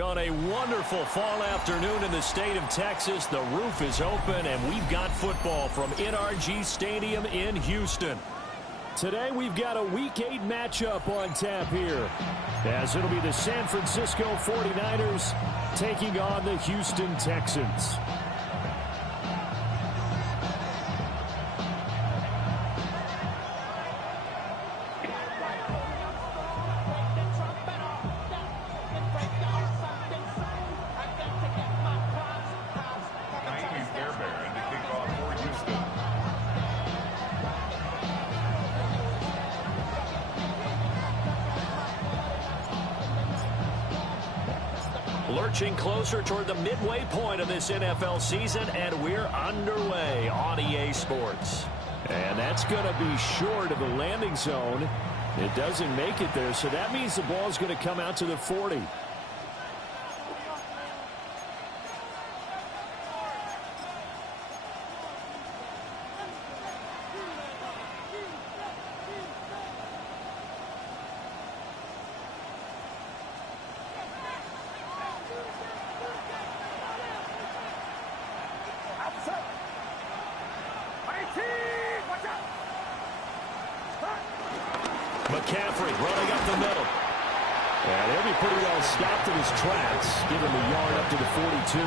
On a wonderful fall afternoon in the state of Texas, the roof is open, and we've got football from NRG Stadium in Houston. Today, we've got a Week 8 matchup on tap here, as it'll be the San Francisco 49ers taking on the Houston Texans. Lurching closer toward the midway point of this NFL season, and we're underway on EA Sports. And that's going to be short of the landing zone. It doesn't make it there, so that means the ball's going to come out to the 40. McCaffrey running up the middle. And he'll be pretty well stopped in his tracks, giving the yard up to the 42.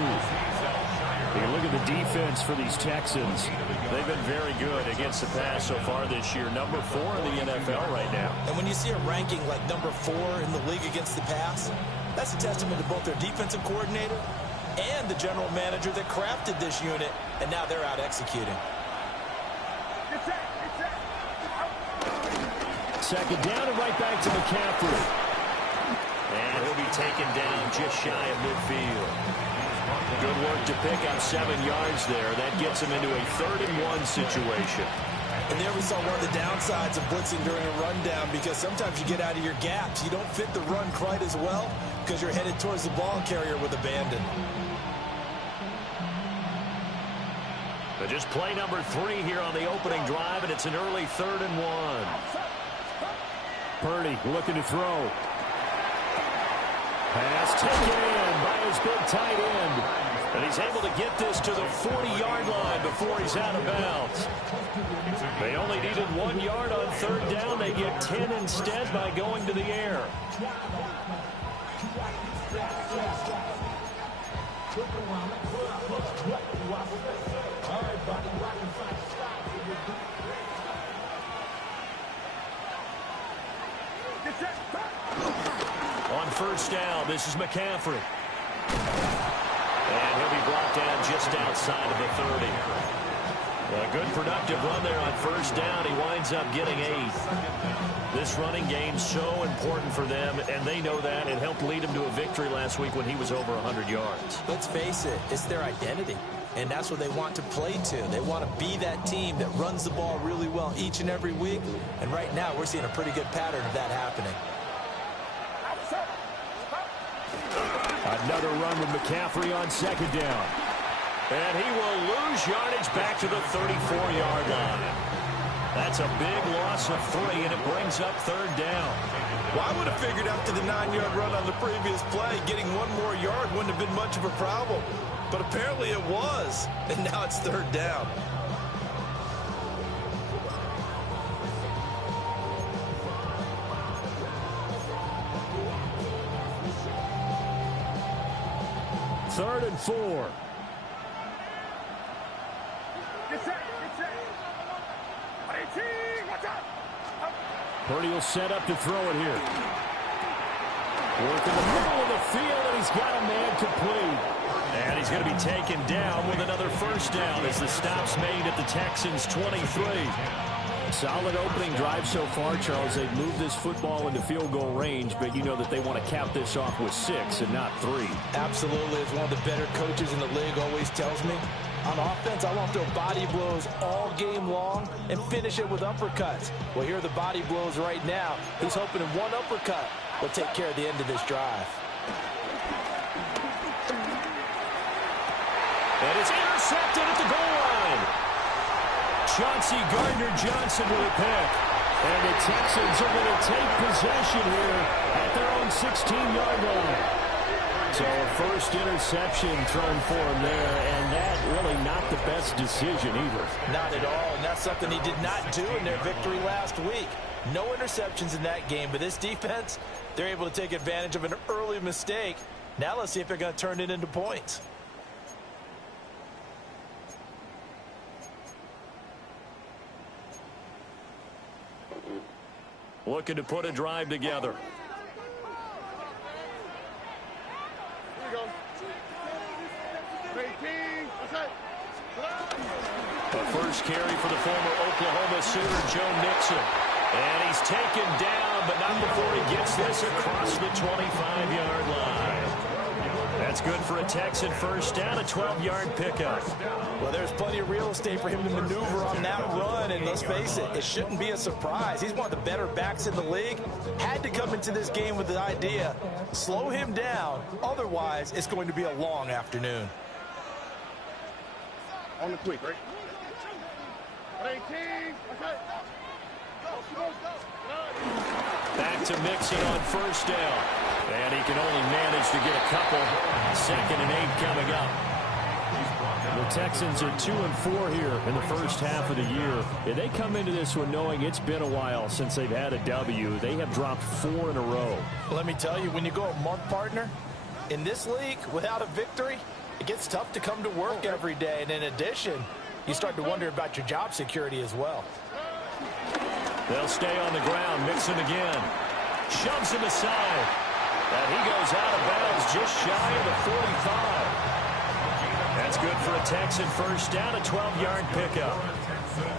You look at the defense for these Texans. They've been very good against the pass so far this year. Number 4 in the NFL right now. And when you see a ranking like number 4 in the league against the pass, that's a testament to both their defensive coordinator and the general manager that crafted this unit, and now they're out executing. Second down and right back to McCaffrey. And he'll be taken down just shy of midfield. Good work to pick up 7 yards there. That gets him into a 3rd-and-1 situation. And there we saw one of the downsides of blitzing during a rundown, because sometimes you get out of your gaps. You don't fit the run quite as well because you're headed towards the ball carrier with abandon. But just play number 3 here on the opening drive, and it's an early 3rd-and-1. Purdy looking to throw. Pass taken in by his big tight end. And he's able to get this to the 40-yard line before he's out of bounds. They only needed 1 yard on 3rd down. They get 10 instead by going to the air. On 1st down, this is McCaffrey. And he'll be brought down just outside of the 30. A good productive run there on 1st down. He winds up getting 8. This running game's so important for them, and they know that. It helped lead him to a victory last week when he was over 100 yards. Let's face it, it's their identity. And that's what they want to play to. They want to be that team that runs the ball really well each and every week. And right now, we're seeing a pretty good pattern of that happening. Another run with McCaffrey on 2nd down. And he will lose yardage back to the 34-yard line. That's a big loss of 3, and it brings up 3rd down. Well, I would have figured after the 9-yard run on the previous play, getting 1 more yard wouldn't have been much of a problem. But apparently it was, and now it's 3rd down. Third and 4. Purdy will set up to throw it here. Work in the middle of the field, and he's got a man complete. And he's going to be taken down with another 1st down as the stop's made at the Texans' 23. Solid opening drive so far, Charles. They've moved this football into field goal range, but you know that they want to cap this off with 6 and not 3. Absolutely. As one of the better coaches in the league always tells me, on offense, I want to throw body blows all game long and finish it with uppercuts. Well, here are the body blows right now. He's hoping in 1 uppercut will take care of the end of this drive. And it's intercepted at the goal line. Chauncey Gardner-Johnson with a pick. And the Texans are going to take possession here at their own 16-yard line. So first interception thrown for him there, and that really not the best decision either. Not at all, and that's something he did not do in their victory last week. No interceptions in that game, but this defense, they're able to take advantage of an early mistake. Now let's see if they're going to turn it into points. Looking to put a drive together. The first carry for the former Oklahoma Sooner, Joe Mixon. And he's taken down, but not before he gets this across the 25-yard line. That's good for a Texan first down, a 12-yard pickup. Well, there's plenty of real estate for him to maneuver on that run, and let's face it, it shouldn't be a surprise. He's one of the better backs in the league. Had to come into this game with the idea, slow him down, otherwise it's going to be a long afternoon. On the quick, right? 18, okay. Back to Mixon on first down. And he can only manage to get a couple. 2nd and 8 coming up. The Texans are 2-4 here in the first half of the year. And they come into this one knowing it's been a while since they've had a W. They have dropped 4 in a row. Let me tell you, when you go a month, partner, in this league, without a victory, it gets tough to come to work every day. And in addition, you start to wonder about your job security as well. They'll stay on the ground. Mixon again. Shoves him aside. And he goes out of bounds just shy of the 45. That's good for a Texan first down, a 12-yard pickup.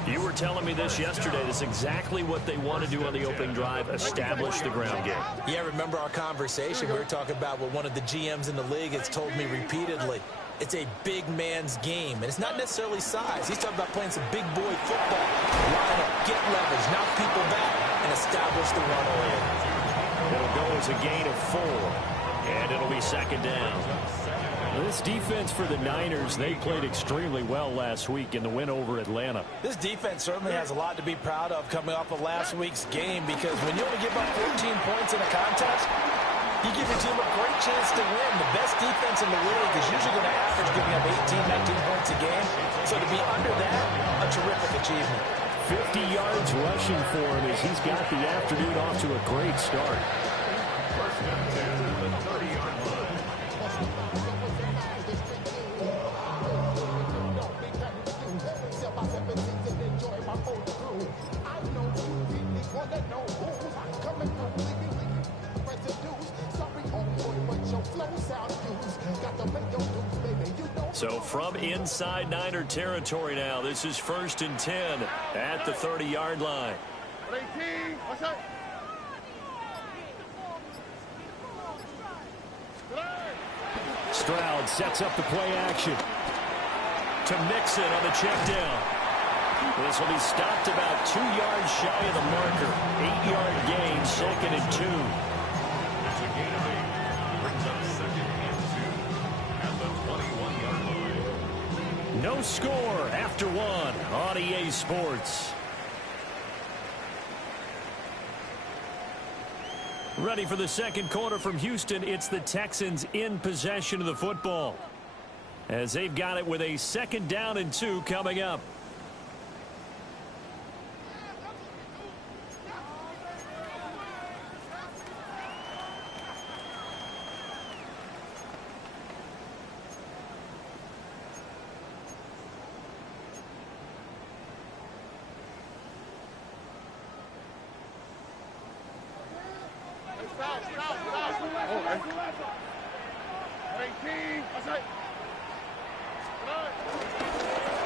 You were telling me this yesterday. This is exactly what they want to do on the opening drive, establish the ground game. Yeah, remember our conversation? We were talking about what one of the GMs in the league has told me repeatedly. It's a big man's game, and it's not necessarily size. He's talking about playing some big boy football. Line up, get leverage, knock people back, and establish the run early. It'll go as a gain of 4, and it'll be 2nd down. This defense for the Niners, they played extremely well last week in the win over Atlanta. This defense certainly has a lot to be proud of coming off of last week's game, because when you only give up 14 points in a contest, you give your team a great chance to win. The best defense in the league is usually going to average giving up 18, 19 points a game. So to be under that, a terrific achievement. 50 yards rushing for him as he's got the afternoon off to a great start. So from inside Niner territory now, this is 1st and 10 at the 30-yard line. 18, what's up? Stroud sets up the play action to Mixon on the check down. This will be stopped about 2 yards shy of the marker. 8-yard gain, 2nd and 2. No score after 1 on EA Sports. Ready for the second quarter from Houston. It's the Texans in possession of the football, as they've got it with a 2nd down and 2 coming up.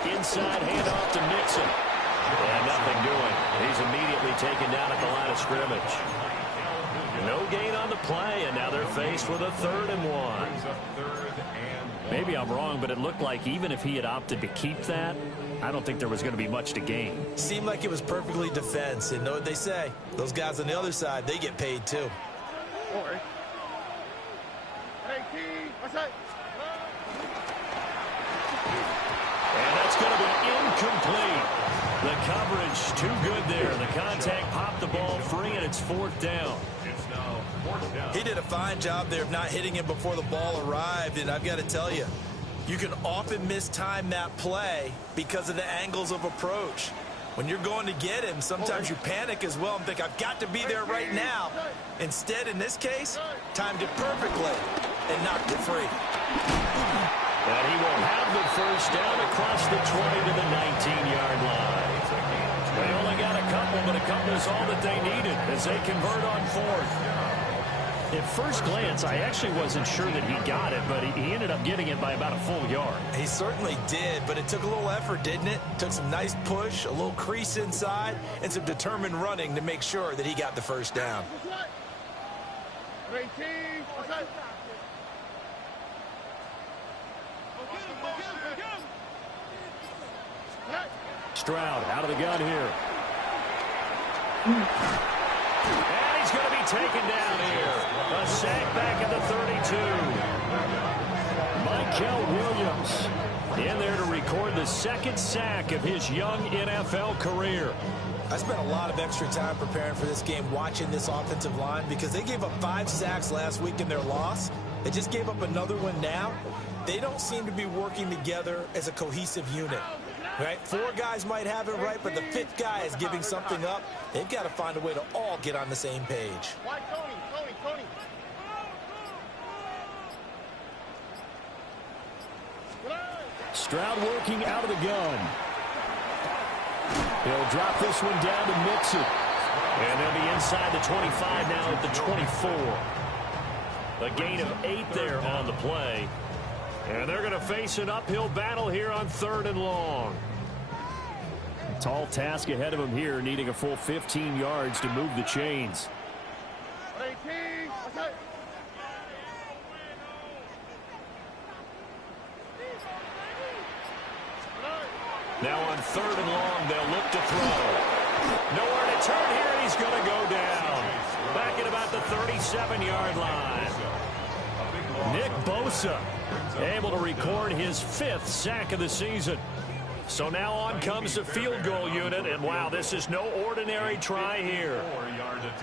Inside handoff to Mixon. And nothing doing. He's immediately taken down at the line of scrimmage. No gain on the play, and now they're faced with a 3rd and 1. Maybe I'm wrong, but it looked like even if he had opted to keep that, I don't think there was going to be much to gain. Seemed like it was perfectly defense. And know what they say? Those guys on the other side, they get paid too. And that's going to be incomplete. The coverage too good there. The contact popped the ball free, and it's fourth down. He did a fine job there of not hitting him before the ball arrived, and I've got to tell you, you can often mistime that play because of the angles of approach. When you're going to get him, sometimes you panic as well and think, I've got to be there right now. Instead, in this case, timed it perfectly and knocked it free. And he will have the first down across the 20 to the 19-yard line. They only got a couple, but a couple is all that they needed as they convert on fourth. At first glance, I actually wasn't sure that he got it, but he ended up getting it by about a full yard. He certainly did, but it took a little effort, didn't it? Took some nice push, a little crease inside, and some determined running to make sure that he got the first down. 18. Stroud out of the gun here. And he's going to be taken down here. A sack back at the 32. Michael Williams in there to record the second sack of his young NFL career. I spent a lot of extra time preparing for this game, watching this offensive line, because they gave up 5 sacks last week in their loss. They just gave up another one now. They don't seem to be working together as a cohesive unit. Right? 4 guys might have it right, but the 5th guy is giving something up. They've got to find a way to all get on the same page. Tony. Stroud working out of the gun. He'll drop this one down to mix it. And they'll be inside the 25 now at the 24. A gain of 8 there on the play. And they're going to face an uphill battle here on 3rd and long. Tall task ahead of him here, needing a full 15 yards to move the chains. 18. Now on 3rd and long, they'll look to throw. Nowhere to turn here, and he's going to go down. Back at about the 37-yard line. Nick Bosa able to record his 5th sack of the season. So now on comes the field goal unit, and wow, this is no ordinary try here.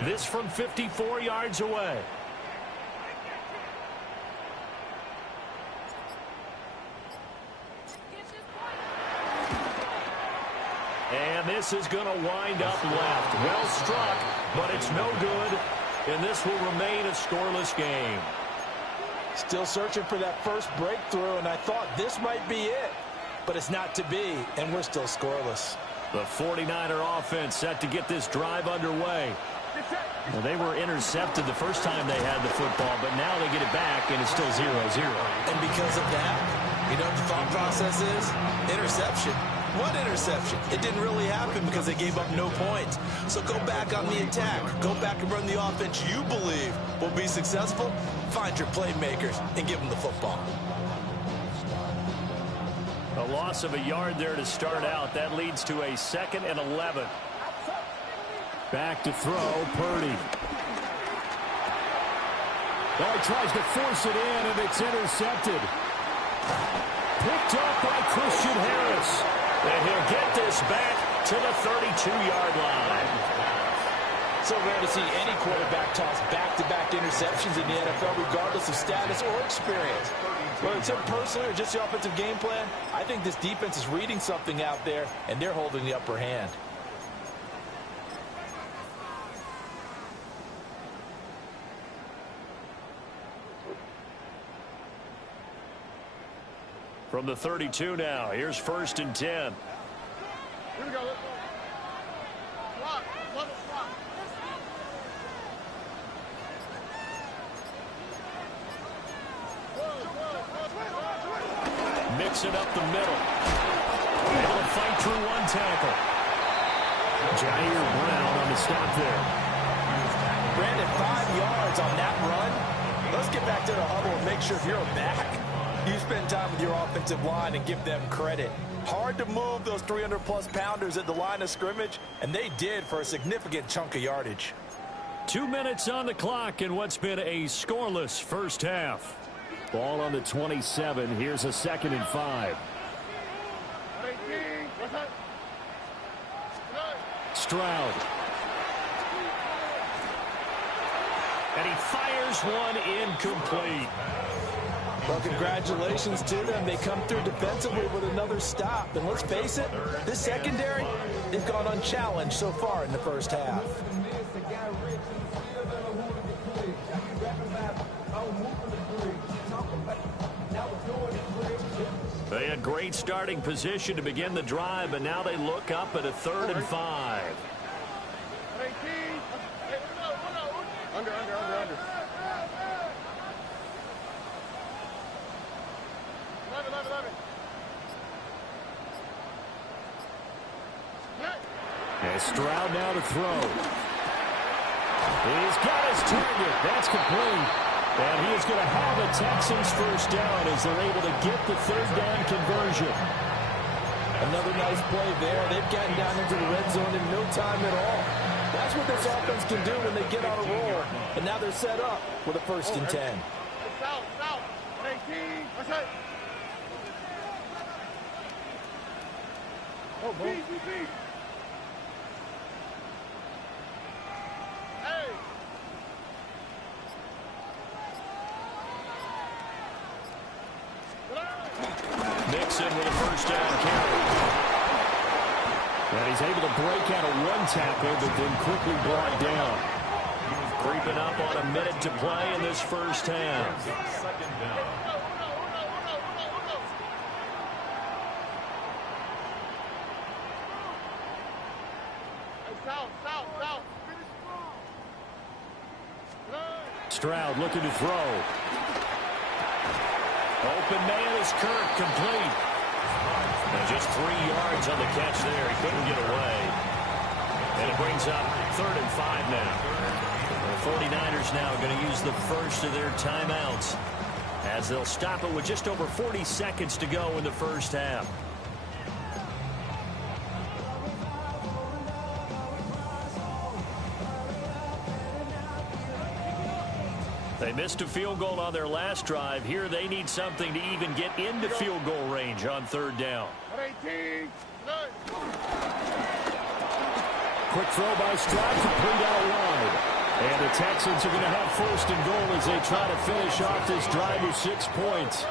This from 54 yards away. And this is going to wind up left. Well struck, but it's no good, and this will remain a scoreless game. Still searching for that first breakthrough, and I thought this might be it. But it's not to be, and we're still scoreless. The 49er offense set to get this drive underway. Well, they were intercepted the first time they had the football, but now they get it back, and it's still 0-0. And because of that, you know what the thought process is? Interception. What interception? It didn't really happen because they gave up no points. So go back on the attack. Go back and run the offense you believe will be successful. Find your playmakers and give them the football. A loss of a yard there to start out. That leads to a 2nd and 11. Back to throw, Purdy. Oh, he tries to force it in, and it's intercepted. Picked up by Christian Harris. And he'll get this back to the 32-yard line. So rare to see any quarterback toss back-to-back interceptions in the NFL, regardless of status or experience. Whether it's him personally or just the offensive game plan, I think this defense is reading something out there, and they're holding the upper hand. From the 32 now, here's 1st and 10. Here we go. Block. Mix it up the middle. Able to fight through one tackle. Jair Brown on the stop there. Brandon, 5 yards on that run. Let's get back to the huddle and make sure you're back. You spend time with your offensive line and give them credit. Hard to move those 300-plus pounders at the line of scrimmage, and they did for a significant chunk of yardage. 2 minutes on the clock in what's been a scoreless first half. Ball on the 27. Here's a 2nd and 5. Stroud. And he fires one incomplete. Well, congratulations to them. They come through defensively with another stop. And let's face it, this secondary, they've gone unchallenged so far in the first half. They had great starting position to begin the drive, but now they look up at a 3rd and 5. Under. And Stroud now to throw. He's got his target. That's complete. And he is going to have a Texans first down as they're able to get the 3rd down conversion. Another nice play there. They've gotten down into the red zone in no time at all. That's what this offense can do when they get on a roll. And now they're set up with a 1st and 10. South. 18. That's it. Oh, boy. Hey. Mixon with a first down carry. And he's able to break out of one tackle, but then quickly brought down. Creeping up on a minute to play in this first half. South. Stroud looking to throw. Open man is Kirk, complete. And just 3 yards on the catch there. He couldn't get away. And it brings up 3rd and 5 now. The 49ers now going to use the first of their timeouts as they'll stop it with just over 40 seconds to go in the first half. They missed a field goal on their last drive. Here they need something to even get into field goal range on 3rd down. 18. Quick throw by Stroud, complete out wide. And the Texans are going to have 1st and goal as they try to finish off this drive with 6 points.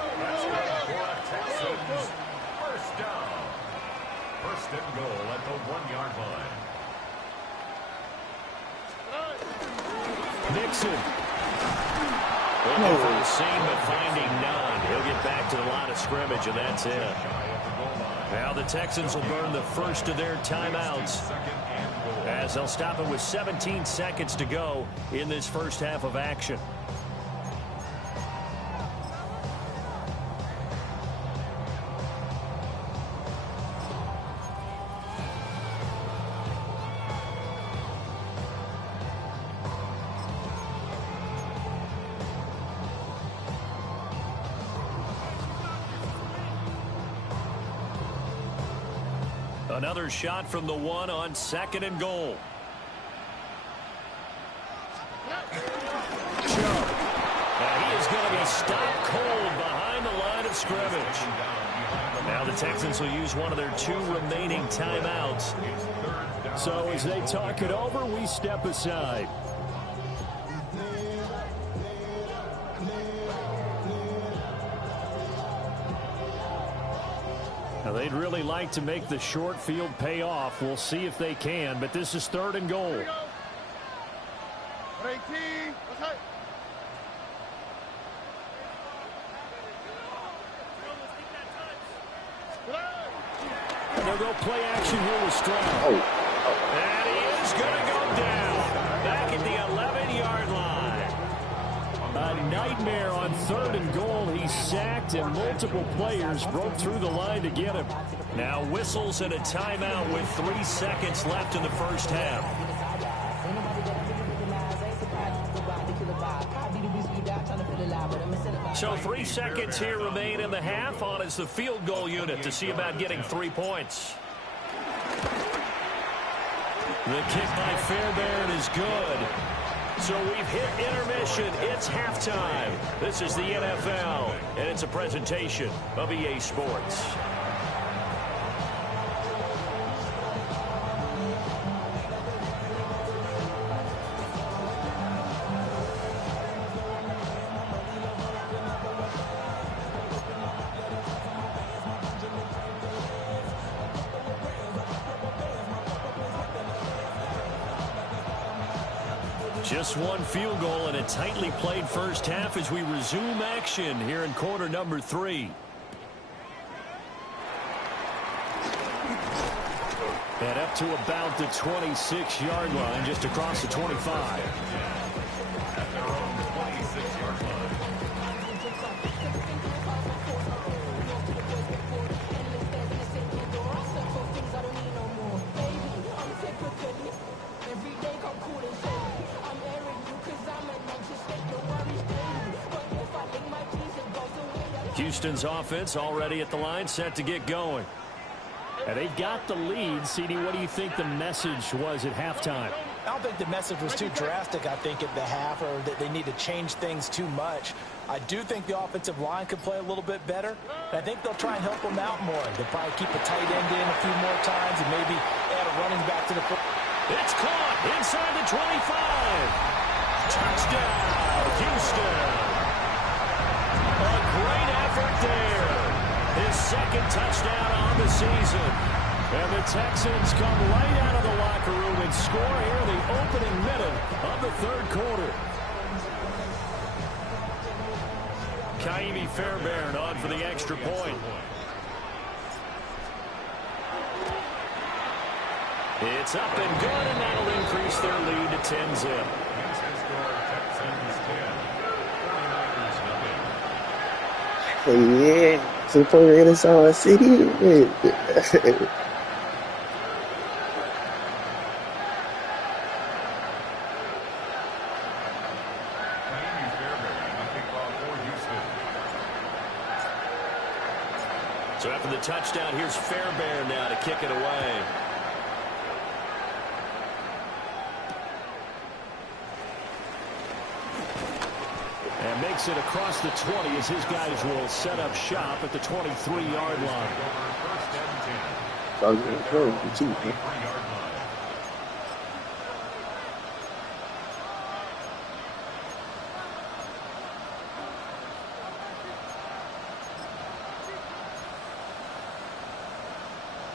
First down. 1st and goal at the 1-yard line. Mixon. Looking for the seam, but finding none. He'll get back to the line of scrimmage, and that's it. Now the Texans will burn the first of their timeouts as they'll stop it with 17 seconds to go in this first half of action. Another shot from the 1 on 2nd and goal. And he is going to be stopped cold behind the line of scrimmage. Now the Texans will use one of their 2 remaining timeouts. So as they talk it over, we step aside. Now, they'd really like to make the short field pay off. We'll see if they can, but this is 3rd and goal. 18. That's it. And they'll go play action here with Stroud. And he is going to go down back at the 11-yard line. A nightmare on 3rd and goal. He's sacked, and multiple players broke through the line to get him. Now whistles and a timeout with 3 seconds left in the first half. So 3 seconds here remain in the half. On is the field goal unit to see about getting 3 points. The kick by Fairbairn is good. So we've hit intermission. It's halftime. This is the NFL, and it's a presentation of EA Sports. Just one field goal and a tightly played first half as we resume action here in quarter number 3. And up to about the 26-yard line, just across the 25. At their own 26-yard line. Houston's offense already at the line, set to get going. And they've got the lead. CD, what do you think the message was at halftime? I don't think the message was too drastic, I think, at the half, or that they need to change things too much. I do think the offensive line could play a little bit better. I think they'll try and help them out more. They'll probably keep a tight end in a few more times and maybe add a running back to the foot. It's caught inside the 25. Touchdown, Houston. A great effort there. His second touchdown on the season. And the Texans come right out of the locker room and score here in the opening minute of the third quarter. Kaimi Fairbairn on for the extra point. It's up and good, and that'll increase their lead to 10-zip. Houston score, Texans 10. Hey, yeah, super Renaissance City. So after the touchdown, here's Fairbairn now to kick it away. And makes it across the 20 as his guys will set up shop at the 23-yard line.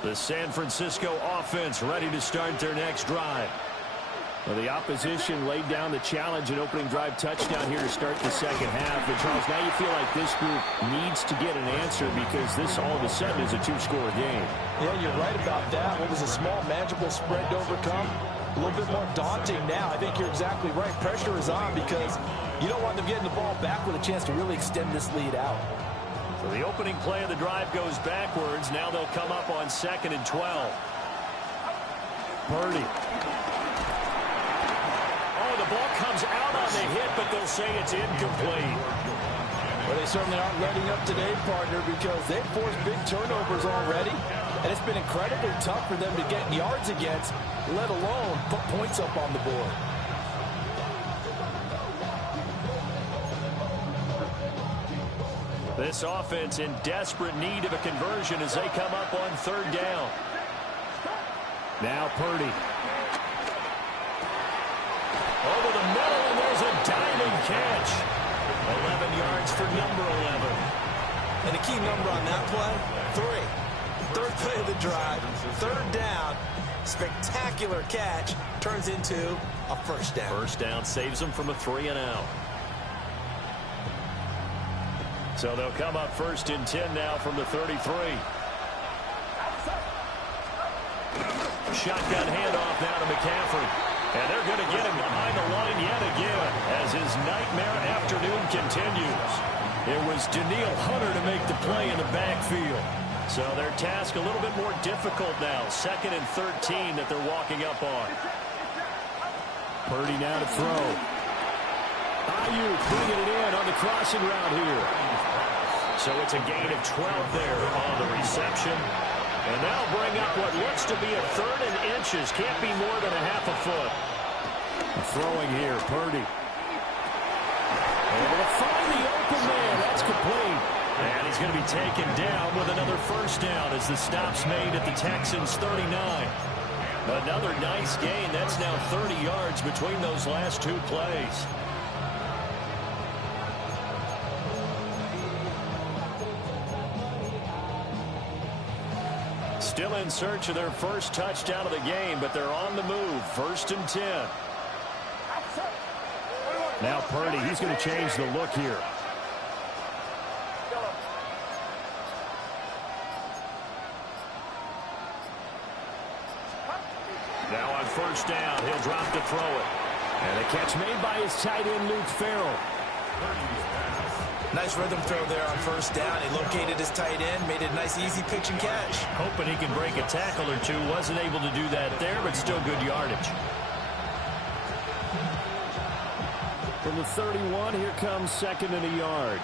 The San Francisco offense ready to start their next drive. Well, the opposition laid down the challenge and opening drive touchdown here to start the second half. But, Charles, now you feel like this group needs to get an answer because this all of a sudden is a two-score game. Yeah, you're right about that. What was a small, manageable spread to overcome? A little bit more daunting now. I think you're exactly right. Pressure is on because you don't want them getting the ball back with a chance to really extend this lead out. So the opening play of the drive goes backwards. Now they'll come up on 2nd and 12. Purdy. Oh, the ball comes out on the hit, but they'll say it's incomplete. Well, they certainly aren't letting up today, partner, because they've forced big turnovers already. And it's been incredibly tough for them to get yards against, let alone put points up on the board. This offense in desperate need of a conversion as they come up on 3rd down. Now Purdy. Over the middle, and there's a diving catch. 11 yards for number 11. And the key number on that play, 3. 3rd play of the drive, 3rd down. Spectacular catch turns into a first down. First down saves them from a 3-and-out. So they'll come up 1st and 10 now from the 33. Shotgun handoff now to McCaffrey. And they're going to get him behind the line yet again as his nightmare afternoon continues. It was Daniil Hunter to make the play in the backfield. So their task a little bit more difficult now. 2nd and 13 that they're walking up on. Purdy now to throw. Ayuk bringing it in on the crossing route here. So it's a gain of 12 there on the reception. And that'll bring up what looks to be a 3rd and inches. Can't be more than a half a foot. Throwing here, Purdy. Able to find the open man. That's complete. And he's going to be taken down with another first down as the stop's made at the Texans' 39. Another nice gain. That's now 30 yards between those last 2 plays. Still in search of their first touchdown of the game, but they're on the move. 1st and 10. Now Purdy, he's going to change the look here. Now on first down, he'll drop to throw it. And a catch made by his tight end, Luke Farrell. Nice rhythm throw there on first down. He located his tight end, made a nice easy pitch and catch. Hoping he can break a tackle or two. Wasn't able to do that there, but still good yardage. From the 31, here comes second and a yard.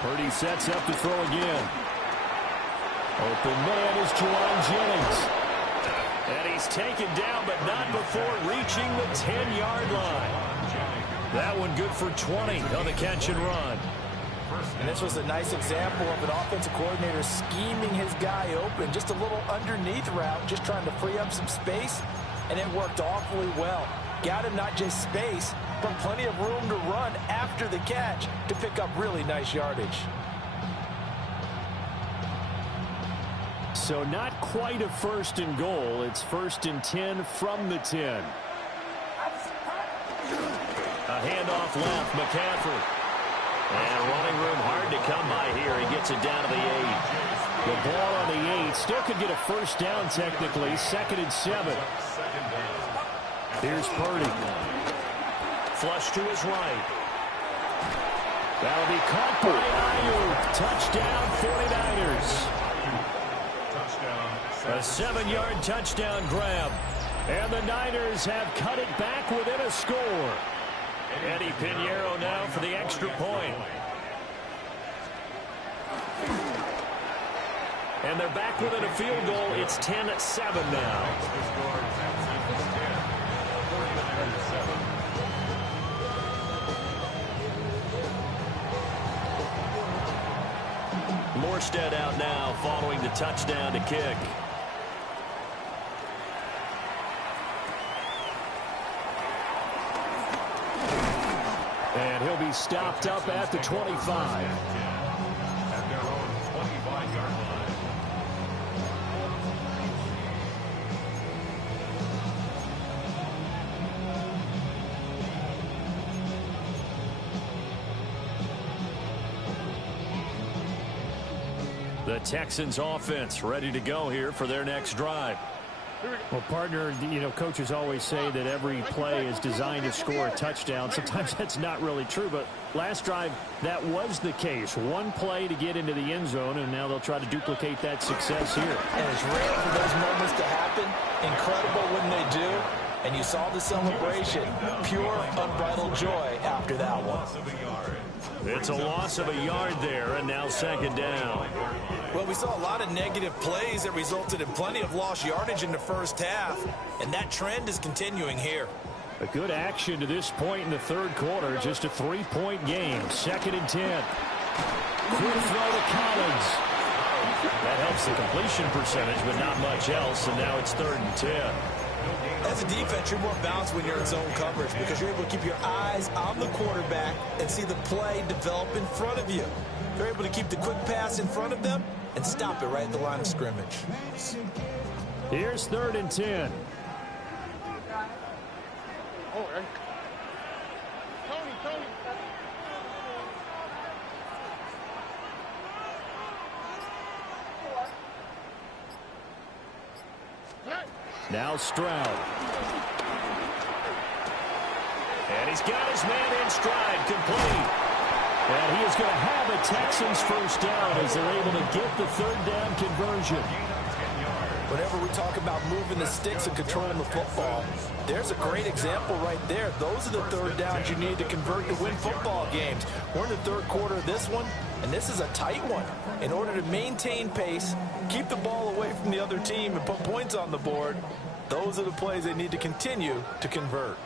Purdy sets up to throw again. Open man is Juwan Jennings. And he's taken down, but not before reaching the 10-yard line. That one good for 20 on the catch and run. And this was a nice example of an offensive coordinator scheming his guy open. Just a little underneath route, just trying to free up some space. And it worked awfully well. Got him not just space, but plenty of room to run after the catch to pick up really nice yardage. So not quite a first and goal. It's first and 10 from the 10. A handoff left, McCaffrey. And running room hard to come by here. He gets it down to the 8. The ball on the 8. Still could get a first down technically. Second and 7. Here's Purdy. Flush to his right. That'll be caught by Ayuk. Touchdown 49ers. A 7-yard touchdown grab. And the Niners have cut it back within a score. Eddie Pinheiro now for the extra point. And they're back within a field goal. It's 10-7 now. Morstead out now following the touchdown to kick. And he'll be stopped up at the 25. At their own 25-yard line. The Texans offense ready to go here for their next drive. Well, partner, you know, coaches always say that every play is designed to score a touchdown. Sometimes that's not really true, but last drive, that was the case. One play to get into the end zone, and now they'll try to duplicate that success here. And it's rare for those moments to happen. Incredible when they do. And you saw the celebration. Pure, unbridled joy after that one. It's a loss of a yard there, and now second down. Well, we saw a lot of negative plays that resulted in plenty of lost yardage in the first half, and that trend is continuing here. A good action to this point in the third quarter. Just a 3-point game. Second and 10. Quick throw to Collins. That helps the completion percentage, but not much else, and now it's third and 10. As a defense, you're more balanced when you're in zone coverage because you're able to keep your eyes on the quarterback and see the play develop in front of you. You're able to keep the quick pass in front of them and stop it right at the line of scrimmage. Here's third and 10. Tony. Now Stroud. And he's got his man in stride, complete. And he is going to have a Texans first down as they're able to get the third down conversion. Whenever we talk about moving the sticks and controlling the football, there's a great example right there. Those are the third downs you need to convert to win football games. We're in the third quarter of this one, and this is a tight one. In order to maintain pace, keep the ball away from the other team, and put points on the board, those are the plays they need to continue to convert.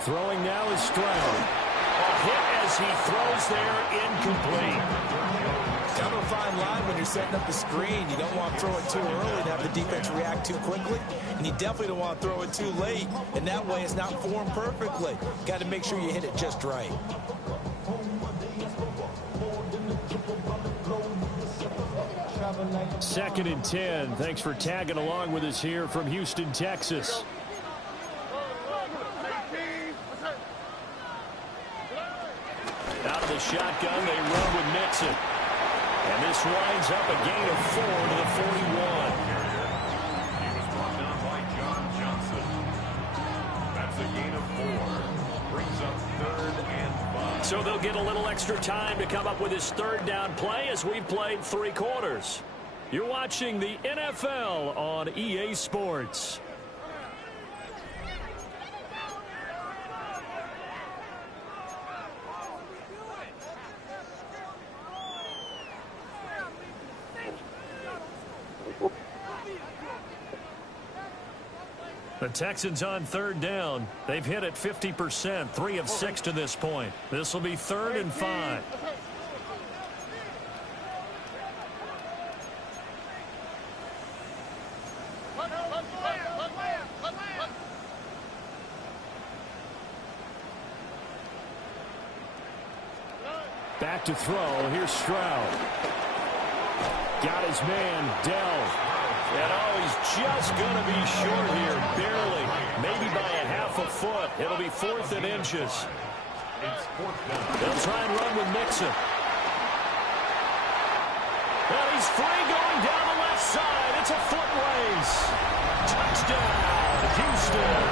Throwing now is Stroud. A hit as he throws there, incomplete. Down to a fine line when you're setting up the screen. You don't want to throw it too early and have the defense react too quickly. And you definitely don't want to throw it too late. And that way it's not formed perfectly. Got to make sure you hit it just right. 2nd and 10. Thanks for tagging along with us here from Houston, Texas. Out of the shotgun, they run with Mixon. And this winds up a gain of 4 to the 41. He was brought down by John Johnson. That's a gain of 4. Brings up 3rd and 5. So they'll get a little extra time to come up with his 3rd down play as we've played 3 quarters. You're watching the NFL on EA Sports. The Texans on 3rd down. They've hit it 50%, 3 of 6 to this point. This will be 3rd and 5. Back to throw. Here's Stroud. Got his man, Dell. And he's just going to be short here, barely, maybe by a half a foot. It'll be 4th and inches. It's 4th down. They'll try and run with Mixon. And he's free going down the left side. It's a foot race. Touchdown, Houston.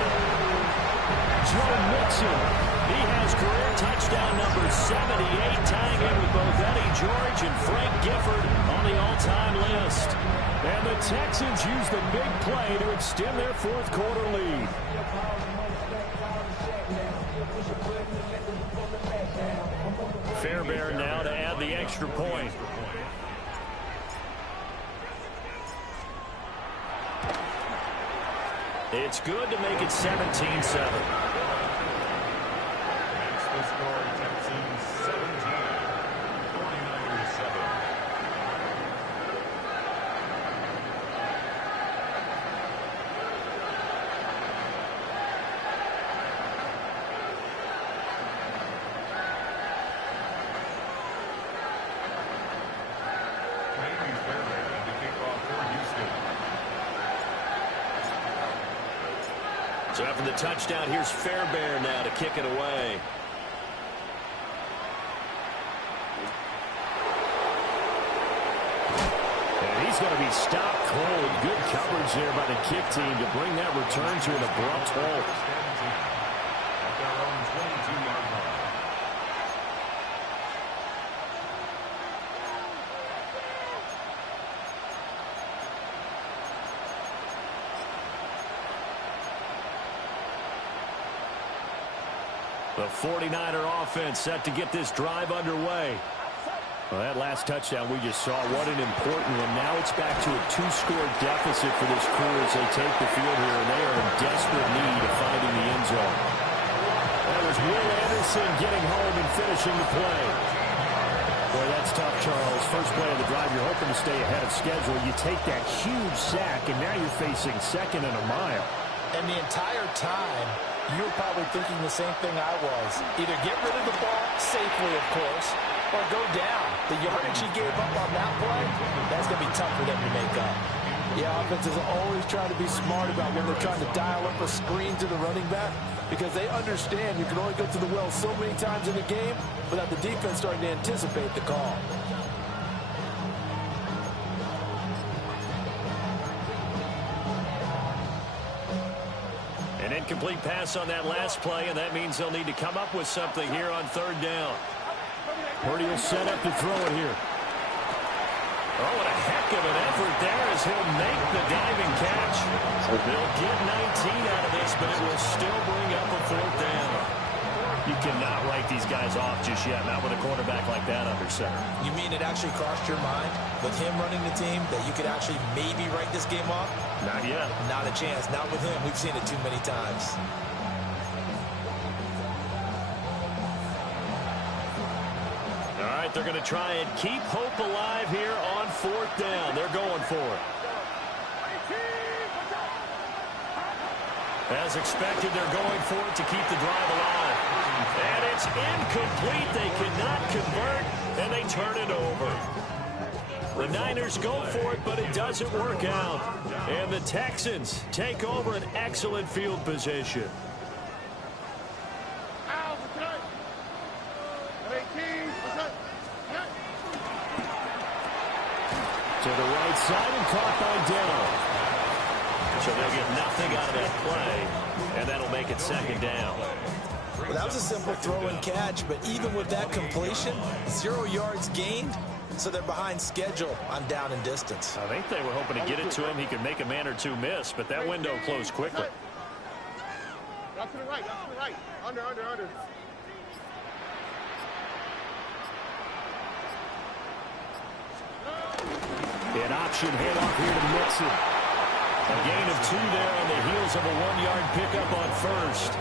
Joe Mixon. He has career touchdown number 78, tying in with both Eddie George and Frank Gifford on the all-time list. And the Texans use the big play to extend their 4th quarter lead. Fairbairn now to add the extra point. It's good to make it 17-7. The score, Texans 17, 49ers 7. Maybe Fairbairn to kick off for Houston. So after the touchdown, here's Fairbairn now to kick it away. He's going to be stopped cold. Good coverage there by the kick team to bring that return to an abrupt halt. At their own 22-yard line. The 49er offense set to get this drive underway. Well, that last touchdown we just saw, what an important one. Now it's back to a 2-score deficit for this crew as they take the field here, and they are in desperate need of finding the end zone. That was Will Anderson getting home and finishing the play. Boy, that's tough, Charles. First play of the drive, you're hoping to stay ahead of schedule. You take that huge sack, and now you're facing 2nd and a mile. And the entire time, you were probably thinking the same thing I was. Either get rid of the ball safely, of course, or go down. The yardage he gave up on that play, that's going to be tough for them to make up. Yeah, offenses always try to be smart about when they're trying to dial up a screen to the running back because they understand you can only go to the well so many times in a game without the defense starting to anticipate the call. An incomplete pass on that last play, and that means they'll need to come up with something here on 3rd down. Purdy will set up to throw it here. Oh, what a heck of an effort there as he'll make the diving catch. They'll get 19 out of this, but it will still bring up a 4th down. You cannot write these guys off just yet, not with a quarterback like that under center. You mean it actually crossed your mind with him running the team that you could actually maybe write this game off? Not yet. Not a chance. Not with him. We've seen it too many times. All right, they're going to try and keep hope alive here on 4th down. They're going for it. As expected, they're going for it to keep the drive alive. And it's incomplete. They cannot convert, and they turn it over. The Niners go for it, but it doesn't work out. And the Texans take over an excellent field position. To the right side and caught by Dell. So they'll get nothing out of that play, and that'll make it second down. Well, that was a simple throw and catch, but even with that completion, 0 yards gained, so they're behind schedule on down and distance. I think they were hoping to get it to him. He could make a man or two miss, but that window closed quickly. That's to the right, that's to the right. Under. An option handoff here to Mixon. A gain of 2 there on the heels of a 1-yard pickup on first.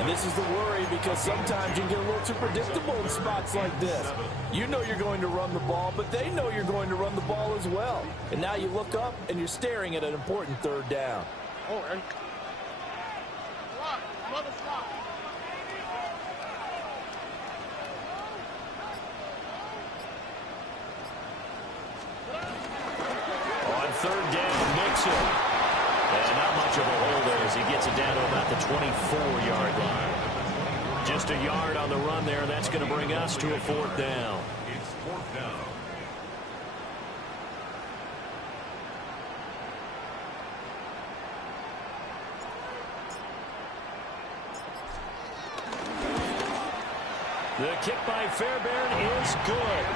And this is the worry because sometimes you get a little too predictable in spots like this. You know you're going to run the ball, but they know you're going to run the ball as well. And now you look up and you're staring at an important third down. Oh, and another slot. On third down, Mixon. And not much of a hole there as he gets it down to about the 24-yard line. Just a yard on the run there, and that's going to bring us to a 4th down. It's 4th down. The kick by Fairbairn is good.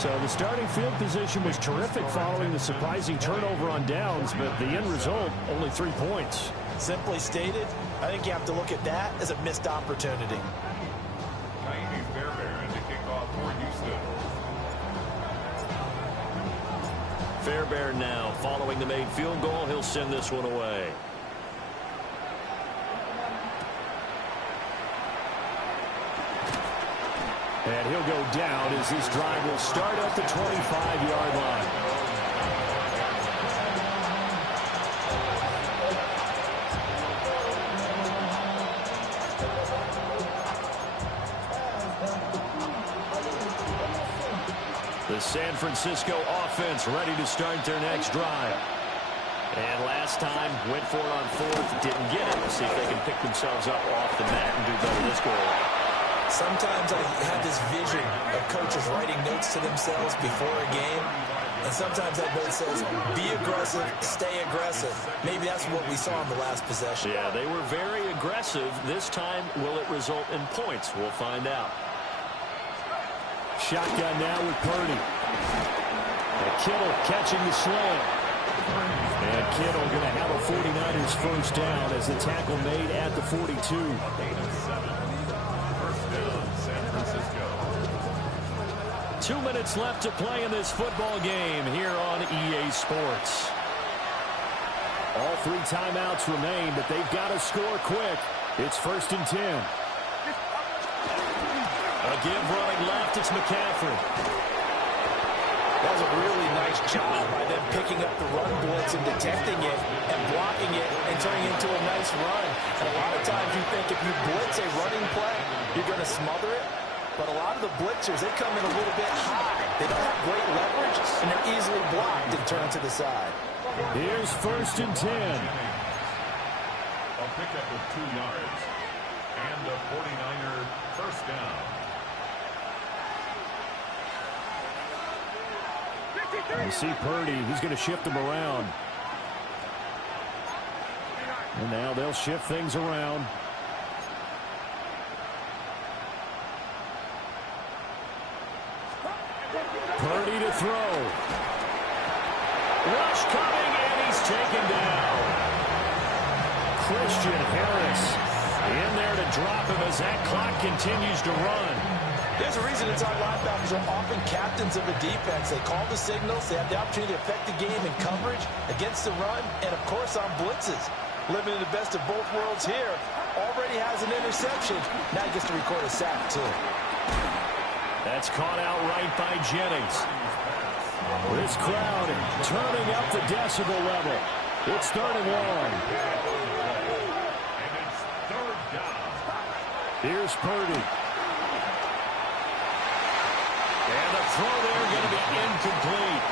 So the starting field position was terrific following the surprising turnover on downs, but the end result, only 3 points. Simply stated, I think you have to look at that as a missed opportunity. Kaimi Fairbairn to kick off for Houston. Fairbairn now, following the made field goal, he'll send this one away. And he'll go down as this drive will start at the 25-yard line. The San Francisco offense ready to start their next drive. And last time, went for it on 4th, didn't get it. See if they can pick themselves up off the mat and do better this go around. Sometimes I have this vision of coaches writing notes to themselves before a game, and sometimes that note says, be aggressive, stay aggressive. Maybe that's what we saw in the last possession. Yeah, they were very aggressive. This time, will it result in points? We'll find out. Shotgun now with Purdy. And Kittle catching the slam. And Kittle going to have a 49ers first down as the tackle made at the 42. 2 minutes left to play in this football game here on EA Sports. All 3 timeouts remain, but they've got to score quick. It's 1st and 10. A give running left, it's McCaffrey. That was a really nice job by them picking up the run blitz and detecting it and blocking it and turning it into a nice run. And a lot of times you think if you blitz a running play, you're going to smother it. But a lot of the blitzers, they come in a little bit high. They don't have great leverage, and they're easily blocked and turned to the side. Here's 1st and 10. A pickup of 2 yards. And a 49er first down. You see Purdy, he's going to shift them around. And now they'll shift things around. Purdy to throw. Rush coming, and he's taken down. Christian Harris in there to drop him as that clock continues to run. There's a reason inside linebackers are often captains of a defense. They call the signals. They have the opportunity to affect the game in coverage, against the run, and, of course, on blitzes. Living in the best of both worlds here. Already has an interception. Now he gets to record a sack, too. That's caught out right by Jennings. This crowd turning up the decibel level. It's 3rd and long. And it's 3rd down. Here's Purdy. And the throw there going to be incomplete.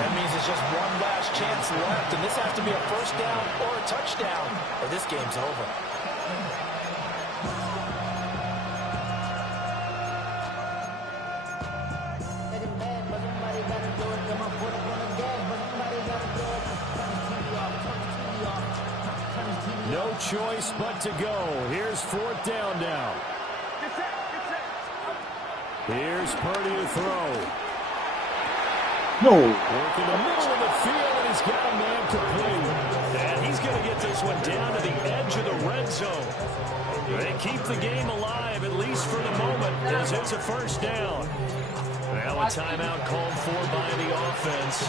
That means it's just one last chance left, and this has to be a first down or a touchdown, or this game's over. No choice but to go. Here's fourth down now. Here's Purdy to throw. No. Working the middle of the field, and he's got a man complete. And he's going to get this one down to the edge of the red zone. They keep the game alive, at least for the moment, as it's a first down. Now a timeout called for by the offense,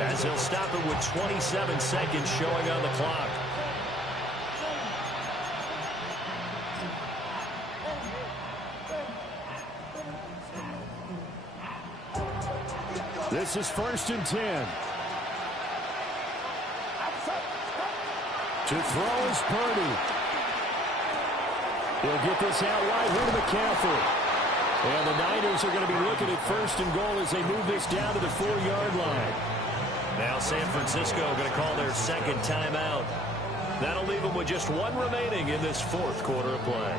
as he'll stop it with 27 seconds showing on the clock. This is 1st and 10. To throw is Purdy. He'll get this out wide here to McCaffrey. And the Niners are going to be looking at 1st and goal as they move this down to the 4-yard line. Now San Francisco going to call their second timeout. That'll leave them with just one remaining in this fourth quarter of play.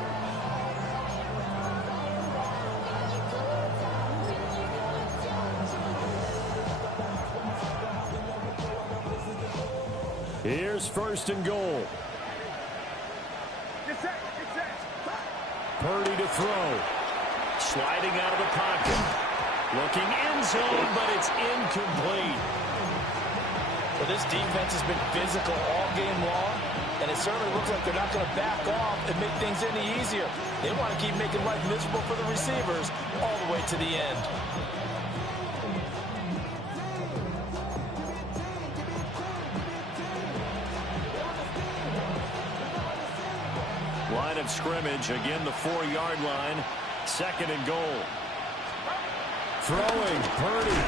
Here's 1st and goal. Purdy to throw. Sliding out of the pocket. Looking end zone, but it's incomplete. Well, this defense has been physical all game long, and it certainly looks like they're not going to back off and make things any easier. They want to keep making life miserable for the receivers all the way to the end. Line of scrimmage, again the 4-yard line. 2nd and goal. Throwing, Purdy.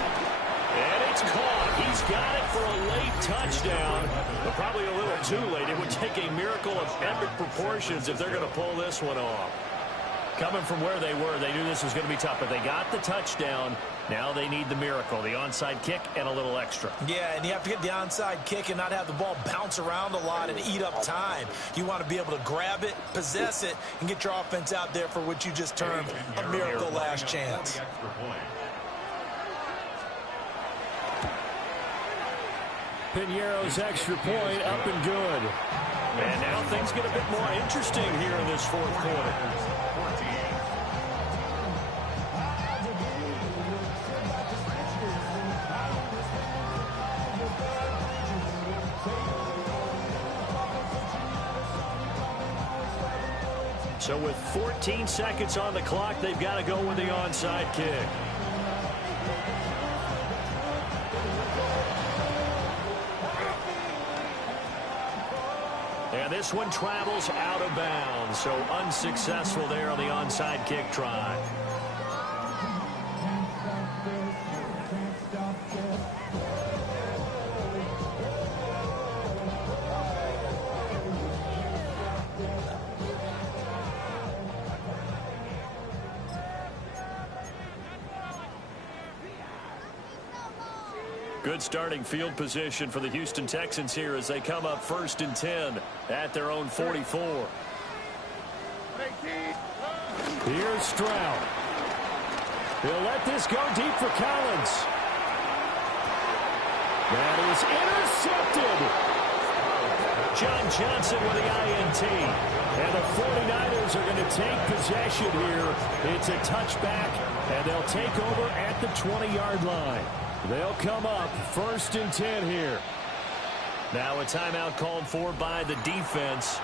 And it's caught. He's got it for a late touchdown, but probably a little too late. It would take a miracle of epic proportions if they're going to pull this one off. Coming from where they were, they knew this was going to be tough, but they got the touchdown. Now they need the miracle, the onside kick and a little extra. Yeah, and you have to get the onside kick and not have the ball bounce around a lot and eat up time. You want to be able to grab it, possess it, and get your offense out there for what you just termed a miracle last chance. Piñeiro's extra point up and good. And now things get a bit more interesting here in this fourth quarter. So with 14 seconds on the clock, they've got to go with the onside kick. And this one travels out of bounds, so unsuccessful there on the onside kick try. Good starting field position for the Houston Texans here as they come up 1st and 10 at their own 44. Here's Stroud. He'll let this go deep for Collins. That is intercepted. John Johnson with the INT. And the 49ers are going to take possession here. It's a touchback, and they'll take over at the 20-yard line. They'll come up 1st and 10 here. Now a timeout called for by the defense.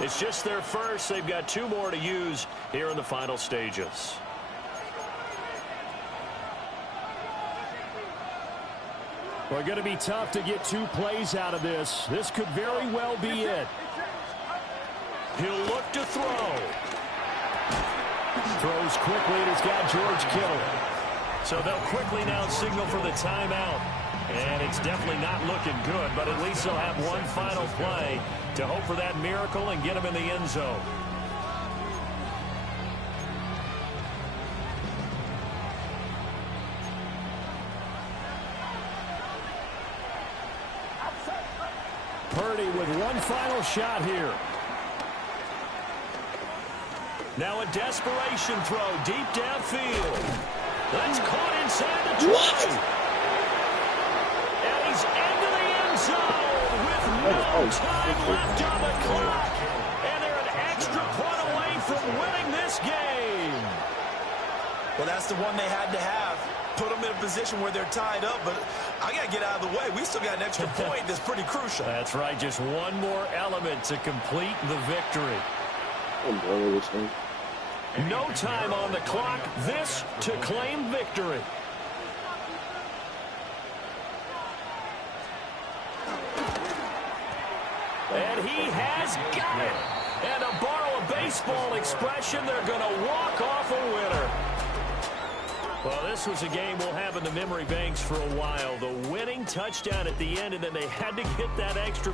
It's just their first. They've got 2 more to use here in the final stages. Well, going to be tough to get 2 plays out of this. This could very well be it. He'll look to throw. Throws quickly, and he's got George Kittle. So they'll quickly now signal for the timeout. And it's definitely not looking good, but at least they'll have one final play to hope for that miracle and get him in the end zone. opportunity with one final shot here. Now a desperation throw deep downfield. That's caught inside the 20. And he's into the end zone with no time left on the clock. And they're an extra point away from winning this game. Well, that's the one they had to have. Put them in a position where they're tied up, but I got to get out of the way. We still got an extra point that's pretty crucial. That's right, just one more element to complete the victory. No time on the clock. This to claim victory. And he has got it. And to borrow a baseball expression, they're going to walk off a winner. Well, this was a game we'll have in the memory banks for a while. The winning touchdown at the end, and then they had to get that extra